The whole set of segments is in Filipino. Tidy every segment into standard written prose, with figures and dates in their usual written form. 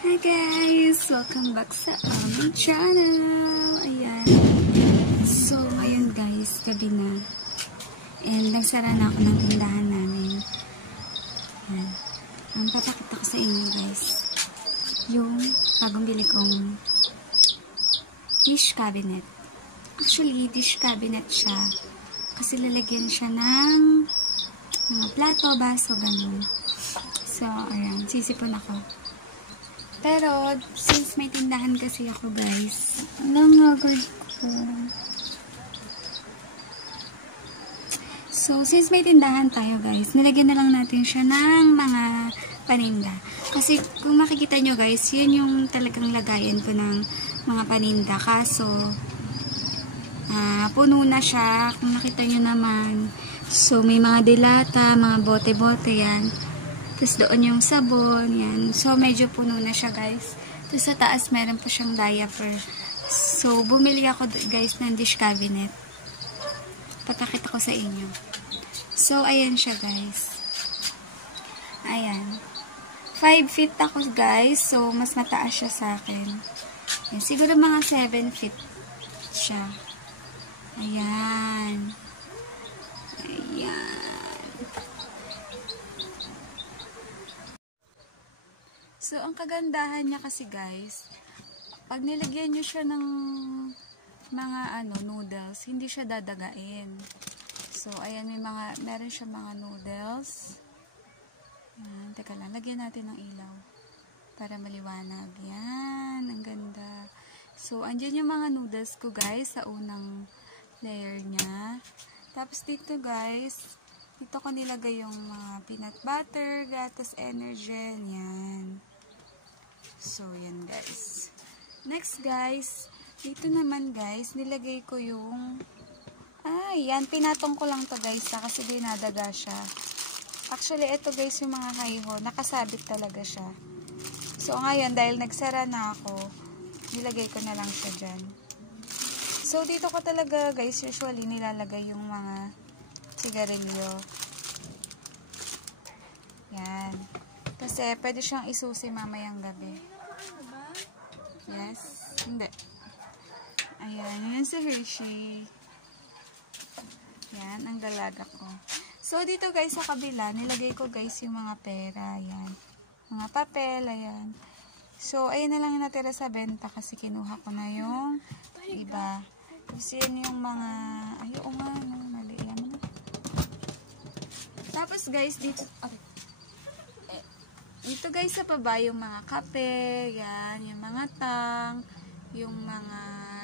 Hi guys! Welcome back sa aming channel! Ayan. So, ngayon guys, gabi na. And nagsara na ako ng tindahan namin. Ayan. Ang papakita ko sa inyo guys, yung bagong bili kong dish cabinet. Actually, dish cabinet siya. Kasi lalagyan siya ng mga plato, baso, ganun. So, ayan. Sisipon ako. Pero, since may tindahan kasi ako guys, nangagad ko. So, since may tindahan tayo guys, nilagyan na lang natin siya ng mga paninda. Kasi, kung makikita nyo guys, yun yung talagang lagayan ko ng mga paninda. Kaso, puno na siya. Kung nakita nyo naman. So, may mga dilata, mga bote-bote yan. Tapos doon yung sabon, yan. So, medyo puno na siya, guys. Tapos sa taas, meron pa siyang diaper. So, bumili ako, guys, ng dish cabinet. Papakita ko sa inyo. So, ayan siya, guys. Ayan. 5 feet ako, guys. So, mas mataas siya sa akin. Ayan. Siguro mga 7 feet siya. Ayan. Ayan. So, ang kagandahan niya kasi guys, pag nilagyan nyo siya ng mga noodles, hindi siya dadagain. So, ayan, meron siya mga noodles. Ayan, teka lang, lagyan natin ng ilaw para maliwanag. Yan, ang ganda. So, andyan yung mga noodles ko guys sa unang layer niya. Tapos dito guys, dito ko nilagay yung mga peanut butter, gatas, Energen, yan. So, yan guys. Next guys, dito naman guys, nilagay ko yung, yan, pinatong ko lang to guys, kasi dinadaga siya. Actually, ito guys, yung mga hayho, nakasabit talaga siya. So, ngayon, dahil nagsara na ako, nilagay ko na lang siya dyan. So, dito ko talaga guys, usually nilalagay yung mga sigarilyo. Yan. Kasi, pwede siyang isusi mamayang gabi. Yes. Hindi. Ayan. Yan si Hershey. Yan. Ang dalaga ko. So, dito guys, sa kabila, nilagay ko guys yung mga pera. Ayan. Mga papel. Ayan. So, ayun na lang yung natira sa benta kasi kinuha ko na yung iba. Kasi yun yung mga, ayun nga, mali. Ayan na. Tapos guys, dito, dito guys sa baba yung mga kape, yan, yung mga tang, yung mga,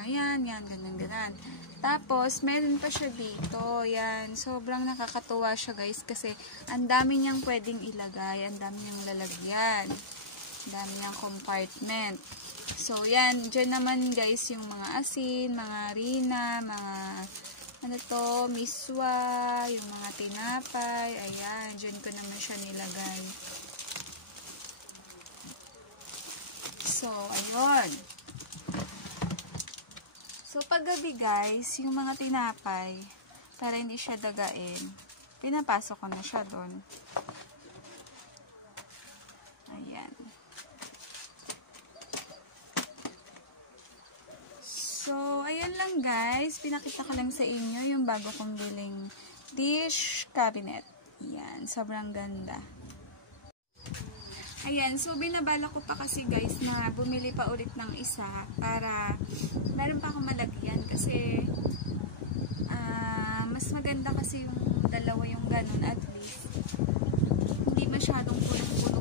yan, ganun. Tapos, meron pa siya dito, yan, sobrang nakakatuwa siya guys, kasi ang dami niyang pwedeng ilagay, ang dami niyang lalagyan, ang dami niyang compartment. So, yan, dyan naman guys yung mga asin, mga harina, mga, miswa, yung mga tinapay, ayan, dyan ko naman siya nilagay. So, ayun. So, paggabi guys, yung mga tinapay, para hindi siya dagain, pinapasok ko na siya doon. Ayan. So, ayan lang guys. Pinakita ko lang sa inyo yung bago kong biling dish cabinet. Ayan. Sobrang ganda. Ayan, so binabala ko pa kasi guys na bumili pa ulit ng isa para meron pa akong malagyan kasi mas maganda kasi yung dalawa yung ganun at least hindi masyadong punong-puno